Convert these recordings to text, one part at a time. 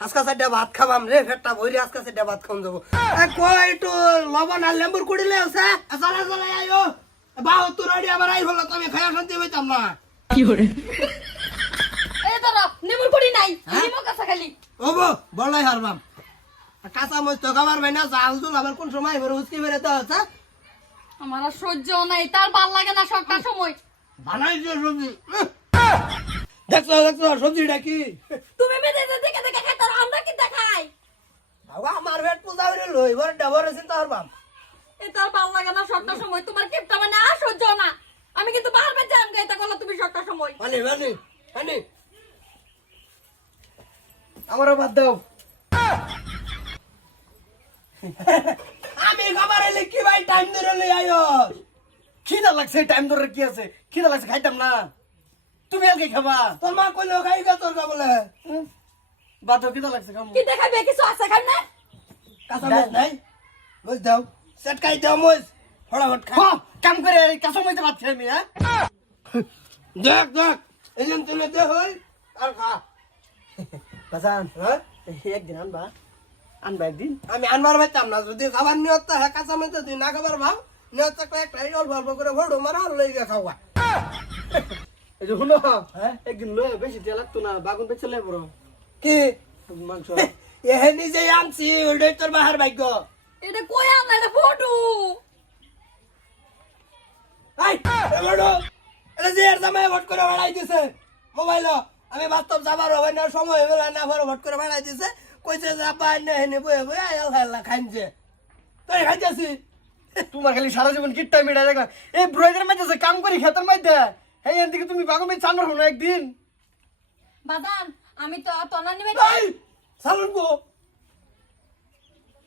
আজকে সাইডে ভাত খাবাম রে ফেটটা ভইরে আজকে সাইডে ভাত খাওন যাব। এ, কই একটু লবণ আর লেম্বুর কুড়িলে আছে? চলে চলে আইও বাহ তোর আইডি আবার আই হলো তুমি খায়া শান্তি হইতাম না। এই ধরো নেমুর কুড়ি নাই হ্যাঁ? নিমক খালি। ও বলাই হারবাম। কাঁচা মরিচ তো খাবার ভাই না জাল জুল আবার কোন সময় বেরো উচকি বেরো হচ্ছে? আমার আর সহ্য নাই তার ভালো লাগে না সবটা সময়। বানাই যে সবজি দেখছ দেখছ সবজিটা কি? তুমি মেয়েদের দেখে দেখে খাই তার আমরা কি দেখাই বাবা আমার পূজা করে লই বড় ডাবরে চিন্তা করবাম এই তার ভালো লাগে না সবটা সময়। তোমার কিপটা মানে আর সহ্য না। আমি কিন্তু বাহার যাম গাইতে করল তুমি সবটা সময়। মানে মানে মানে আমারও বাদ দাও। আমি খাবার এলে কি ভাই টাইম ধরে লই আয়ো খিদা লাগছে টাইম ধরে কি আছে? খিদা লাগছে খাইতাম না। তুমি আগে খাবা। তোর মা কইলো খাই গে তোর বলে বাদ দাও খিদা লাগছে খাম। কি দেখাবে কিছু আছে খাই না কাঁচা মরিচ নাই? বুঝ দাও। সেট খাই দাও মরিচ ফটাফট খা। কাম করে কাঁচা ভাত খাই আমি হ্যাঁ? দেখ দেখ এজন তুলে দে হই আর খা। বাজান হ্যাঁ? একদিন আনবা। আনবা একদিন? আমি আনবার পাইতাম না যদি খাবার নিয়ত তো হ্যাঁ কাঁচা মরিচ তুই না খাবার ভাব নিয়ত থাকলে একটা অল্প অল্প করে ভরো মারা আর লই খাওয়া। এই যে শুনো হ্যাঁ? একদিন লয়ে বেশি তেল লাগতো না বাগুন বেচে লে বড় কি? মাংস। এহে নিজে আনছি ওইটাই তোর বাহার ভাগ্য। এটা কই আনলা? এটা ফটো। এ বড়ো, এটা যে এর জামাই ভোট করে বাড়াই দিছে মোবাইল। আমি বাস্তব যাবার হবে না সময় হবে না ভরে ভোট করে বাড়াই দিছে। কইছে যে আব্বা এনে হেনে বয়ে বয়ে আয়াল খাইলা খাইছে তুই খাইতেছি। তোমার খালি সারা জীবন কিটটা মিটাই দেখলাম এই ব্রয়দের মধ্যে যে কাম করি খেতের মধ্যে এই এদিকে তুমি বাগুন বেচে আনবার হলো একদিন। বাদান আমি তো তলা নিবে সালুন গো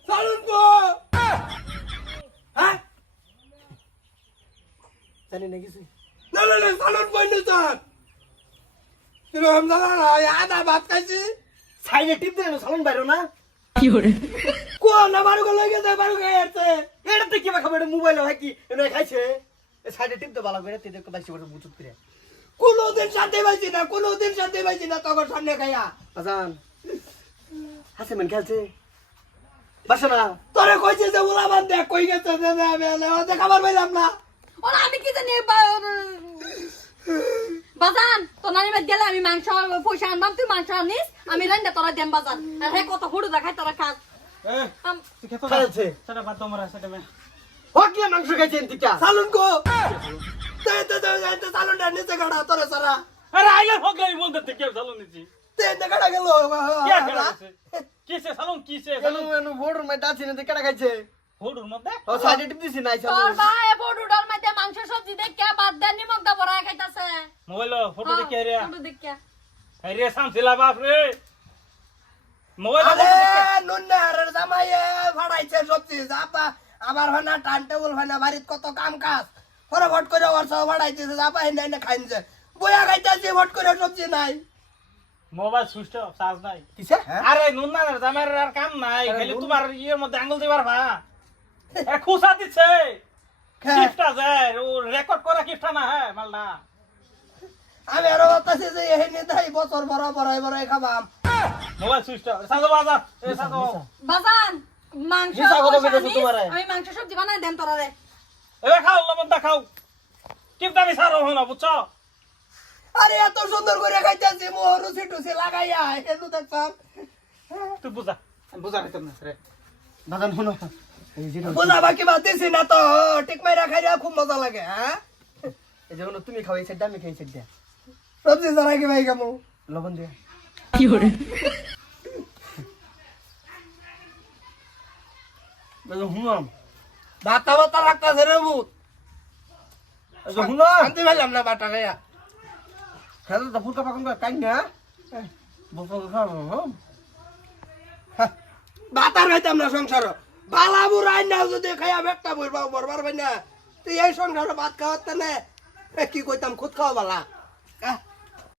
সালুন গো হ্যাঁ। জানি না কিছু। না না না সালুন কই নি তোর? কিন্তু আমরা না আদা ভাত খাইছি। সাইডে টিপ দিলে সালন বাইরো না? কোন আমার গো লগে দে বারো গায়ে আছে এটাতে কি খাবে এটা মোবাইল হয় কি? এনে খাইছে। সাইডে টিপ দে ভালো করে তে দেখো বাইসে বড় বুচুত করে। কোনোদিন শান্তি পাইছি না কোনোদিন শান্তি পাইছি না তখন সামনে খাইয়া। আজান। হাসে মেন খেলছে। বাসা না। তোরে কইছে যে উলামান দেখ কই গেছে যে আমি ওতে খাবার পাইলাম না। ওরা আমি কি জানি বাজান তোর নানি বাদ গেলে আমি মাংস পয়সা আনবাম তুই মাংস আনিস আমি রান্না তোরা দেম বাজান। আর হ্যাঁ কত হুড়ু দেখাই তোরা খাস বাদ মাংস খাইছেন তিকা সালুন গো সালুনটা নিচে গাড়া তোরে সারা আরে আইলে হোক বলতে থেকে চালু নিছি তে তে গাড়া গেল? কে খেলা কিসে চালুন কিসে এনু এনু বোর্ডের মধ্যে আছে না কেডা খাইছে? হুডুর মধ্যে? ও সাইডে টিপ দিছি নাই তোর ভাই ফটুটার মধ্যে মাংস সবজি দেখে বাদ দেন নিমক দা বড়াই খাইতাছে। মোবাইল ফটো দেখে রে ফটো দেখে। রে সামছিলা বাপ রে। মোবাইল আরে নুন্নে হারের জামাইয়ে ফাড়াইছে সবজি। জাপা আবার হয় না টাইম টেবিল হয় না বাড়িতে কত কাম কাজ। পরে ভট করে ওর সব ফাড়াইছে জাপা খাইছে বইয়া খাইতেছি ভট করে সবজি নাই। মোবাইল সুইচ অফ চার্জ নাই। কিসে? আরে নুন না জামার আর কাম নাই। খালি তোমার ইয়ের মধ্যে আঙ্গুল দিবার ভা। এ খুসা দিচ্ছে খা। কিফটা যায় ও রেকর্ড করা কিফটা না হ্যাঁ মালটা আমি আরও ভাবতেছি যে হেনে তাই বছর বড় বড় বড় খাবাম। Mobile switch off. সাজো বাজার এ সাজো বাজান মাংস। আমি মাংস সবজি বানাই দেন তোরা রে এ খাও লবণ দা খাও। কিফটা আমি সারো হনা বুঝছ? আরে এত সুন্দর করে খাইতেছি মোহর রুচি টুসি লাগাইয়া হেনু দেখতাম তুই বুঝা বুঝা হইতাম না রে দাদান শুনো এই যে বোঝা বাকি বাদ দিছি না তো ঠিক মাইরা খাইয়া খুব মজা লাগে হ্যাঁ? এই যে তুমি খাও এই আমি খাই সাইডটা। সবজি ছাড়া কি ভাই কামু লবণ দিয়া। কি করে শুনো ভাতা ভাতা লাগতেছে রে বুত শুনো শান্তি পাইলাম না বাটা খাইয়া। খেলা তো ফুলকা পাকন কাই না? বসল হ্যাঁ ভাতার খাইতাম না সংসার বালাবু রাই না, যদি খাইয়া বেকটা বইবা বরবার ভাই না। তুই এই সংসারে ভাত খাওয়াতে না কি কইতাম, খুদ খাওয়া বালা?